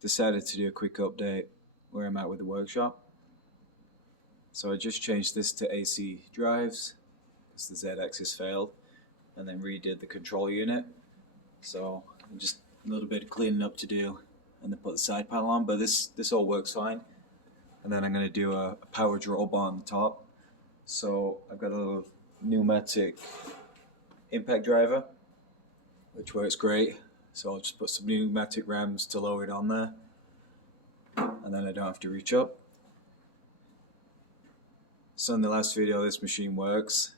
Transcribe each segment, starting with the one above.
decided to do a quick update where I'm at with the workshop. So I just changed this to AC drives because the Z-axis failed, and then redid the control unit. So just a little bit of cleaning up to do, and then put the side panel on, but this all works fine. And then I'm going to do a power draw bar on the top. So I've got a little pneumatic impact driver, which works great. So I'll just put some pneumatic rams to lower it on there, and then I don't have to reach up. So in the last video, this machine works.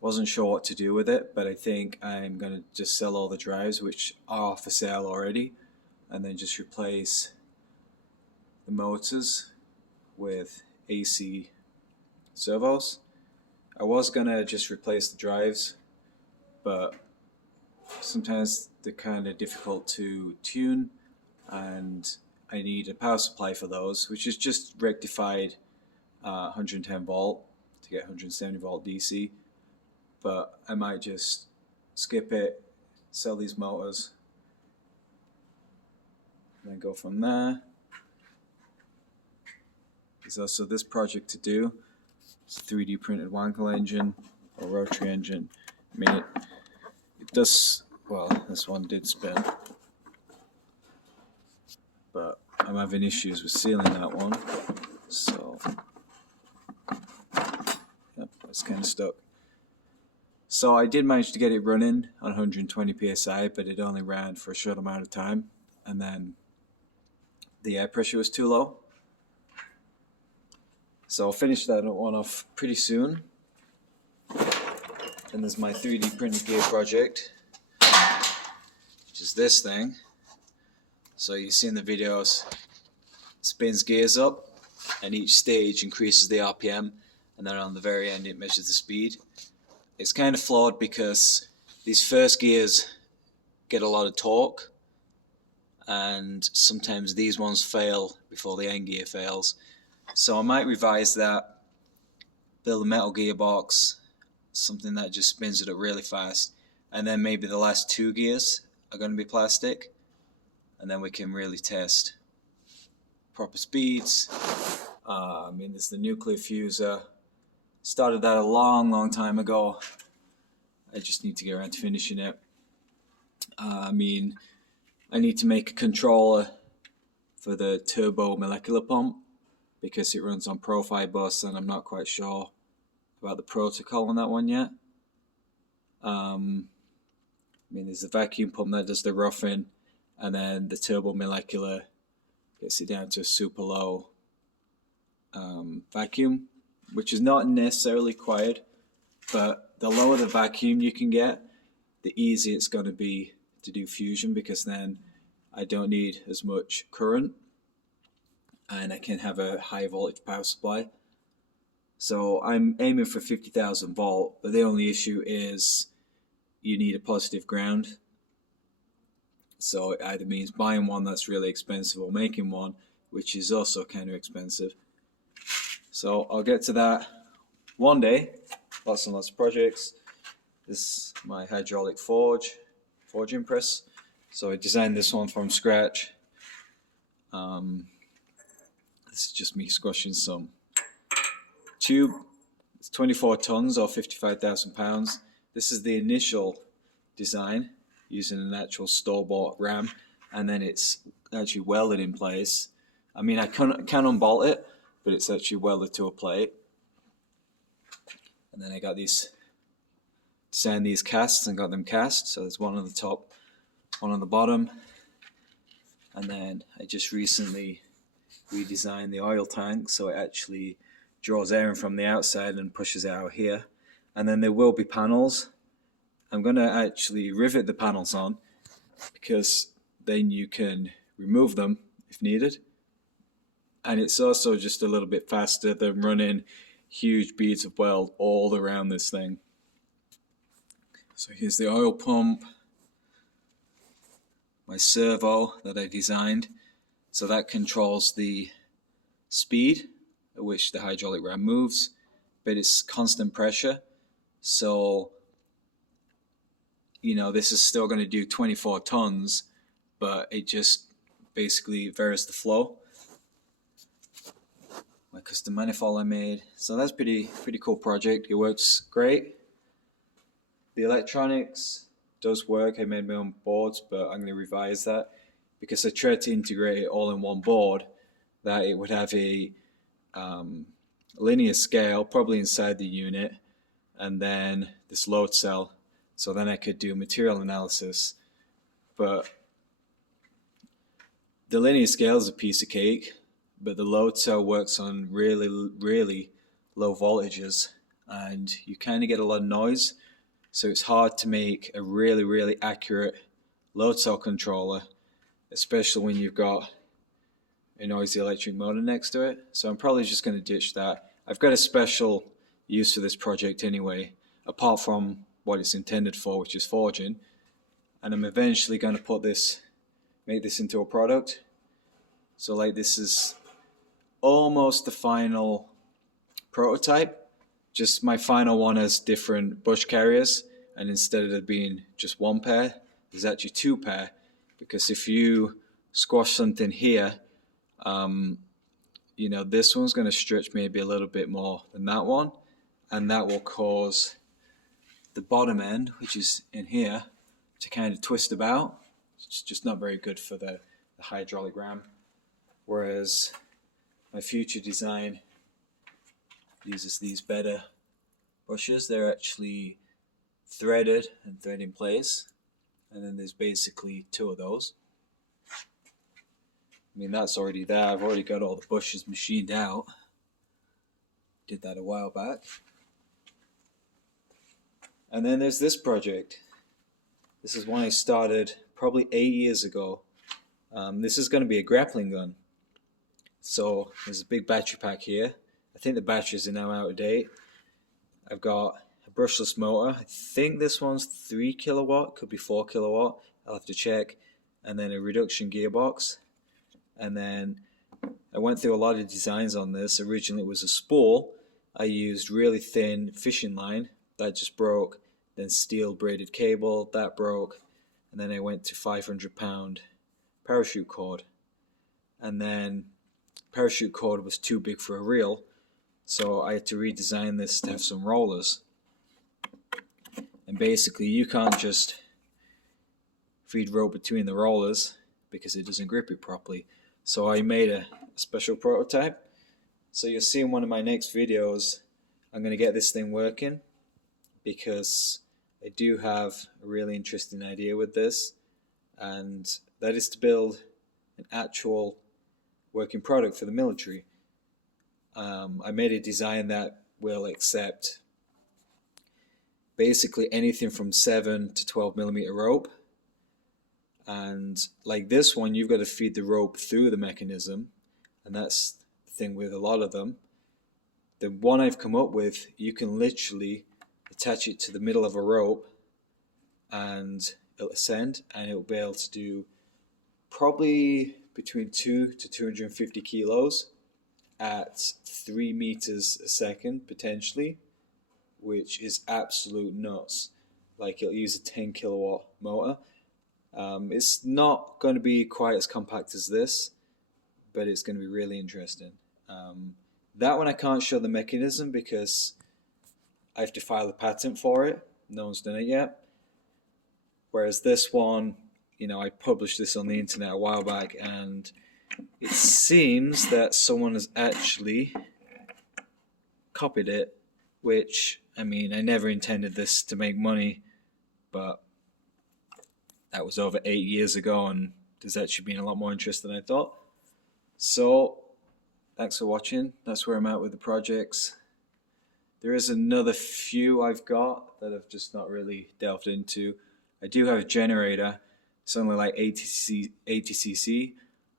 Wasn't sure what to do with it, but I think I'm going to just sell all the drives which are for sale already, and then just replace the motors with AC servos. I was going to just replace the drives, but sometimes they're kind of difficult to tune, and I need a power supply for those, which is just rectified 110 volt to get 170 volt DC. But I might just skip it, sell these motors, and then go from there. There's also this project to do. It's a 3D printed Wankel engine or rotary engine. I mean, it does, well, this one did spin, but I'm having issues with sealing that one. So, yep, it's kind of stuck. So I did manage to get it running on 120 psi, but it only ran for a short amount of time, and then the air pressure was too low. So I'll finish that one off pretty soon. And there's my 3D printed gear project, which is this thing. So you see in the videos, it spins gears up, and each stage increases the RPM, and then on the very end it measures the speed. It's kind of flawed because these first gears get a lot of torque, and sometimes these ones fail before the end gear fails. So I might revise that, build a metal gearbox, something that just spins it up really fast, and then maybe the last two gears are going to be plastic, and then we can really test proper speeds. I mean, there's the nuclear fuser. Started that a long time ago. I just need to get around to finishing it. I mean, I need to make a controller for the turbo molecular pump because it runs on Profile bus, and I'm not quite sure about the protocol on that one yet. I mean, there's the vacuum pump that does the roughing, and then the turbo molecular gets it down to a super low vacuum, which is not necessarily required, but the lower the vacuum you can get, the easier it's going to be to do fusion, because then I don't need as much current and I can have a high voltage power supply. So I'm aiming for 50,000 volt, but the only issue is you need a positive ground. So it either means buying one that's really expensive or making one, which is also kind of expensive. So I'll get to that one day. Lots and lots of projects. This is my hydraulic forging press. So I designed this one from scratch. This is just me squashing some tube. It's 24 tons or 55,000 pounds. This is the initial design using an actual store-bought ram, and then it's actually welded in place. I mean, I can unbolt it, but it's actually welded to a plate. And then I got these, designed these casts and got them cast. So there's one on the top, one on the bottom. And then I just recently redesigned the oil tank so it actually draws air in from the outside and pushes it out here. And then there will be panels. I'm going to actually rivet the panels on, because then you can remove them if needed. And it's also just a little bit faster than running huge beads of weld all around this thing. So here's the oil pump, my servo that I designed. So that controls the speed at which the hydraulic ram moves, but it's constant pressure. So, you know, this is still going to do 24 tons, but it just basically varies the flow. My custom manifold I made. So that's pretty cool project. It works great. The electronics does work. I made my own boards, but I'm going to revise that because I tried to integrate it all in one board, that it would have a linear scale probably inside the unit, and then this load cell, so then I could do material analysis. But the linear scale is a piece of cake, but the load cell works on really low voltages, and you kind of get a lot of noise, so it's hard to make a really accurate load cell controller, especially when you've got a noisy electric motor next to it. So I'm probably just going to ditch that. I've got a special use for this project anyway, apart from what it's intended for, which is forging. And I'm eventually going to make this into a product. So like, this is almost the final prototype. Just my final one has different bush carriers, and instead of there being just one pair, there's actually two pair, because if you squash something here, you know, this one's going to stretch maybe a little bit more than that one, and that will cause the bottom end, which is in here, to kind of twist about. It's just not very good for the hydraulic ram. Whereas my future design uses these better bushes. They're actually threaded and thread in place, and then there's basically two of those. I mean, that's already there. I've already got all the bushes machined out. Did that a while back. And then there's this project. This is one I started probably 8 years ago. This is going to be a grappling gun. So there's a big battery pack here. I think the batteries are now out of date. I've got a brushless motor. I think this one's 3 kilowatt, could be 4 kilowatt. I'll have to check. And then a reduction gearbox. And then I went through a lot of designs on this. Originally it was a spool. I used really thin fishing line. That just broke. Then steel braided cable. That broke. And then I went to 500-pound parachute cord. And then parachute cord was too big for a reel. So I had to redesign this to have some rollers. And basically you can't just feed rope between the rollers because it doesn't grip it properly. So I made a special prototype. So you'll see in one of my next videos, I'm going to get this thing working, because I do have a really interesting idea with this, and that is to build an actual working product for the military. I made a design that will accept basically anything from 7 to 12 millimeter rope. And like this one, you've got to feed the rope through the mechanism, and that's the thing with a lot of them. The one I've come up with, you can literally attach it to the middle of a rope and it'll ascend, and it'll be able to do probably between 2 to 250 kilos at 3 meters a second potentially, which is absolute nuts. Like, it'll use a 10 kilowatt motor. It's not going to be quite as compact as this, but it's going to be really interesting. That one I can't show the mechanism because I have to file a patent for it. No one's done it yet. Whereas this one, you know, I published this on the internet a while back, and it seems that someone has actually copied it, which, I mean, I never intended this to make money, but that was over 8 years ago, and there's actually been a lot more interest than I thought. So, thanks for watching. That's where I'm at with the projects. There is another few I've got that I've just not really delved into. I do have a generator. It's only like 80 cc,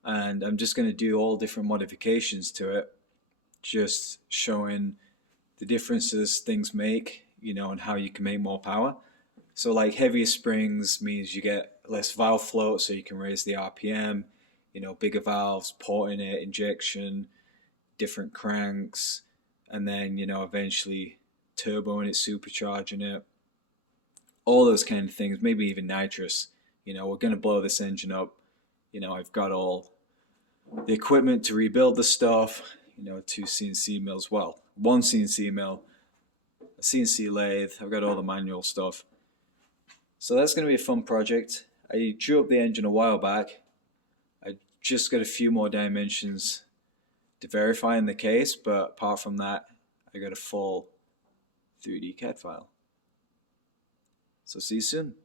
and I'm just going to do all different modifications to it, just showing the differences things make, you know, and how you can make more power. So like heavier springs means you get less valve float, so you can raise the RPM, you know, bigger valves, porting it, injection, different cranks, and then, you know, eventually turboing it, supercharging it, all those kind of things, maybe even nitrous. You know, we're going to blow this engine up, you know, I've got all the equipment to rebuild the stuff, you know, 2 CNC mills, well, 1 CNC mill, a CNC lathe, I've got all the manual stuff. So that's going to be a fun project. I drew up the engine a while back. I just got a few more dimensions to verify in the case, but apart from that, I got a full 3D CAD file. So see you soon.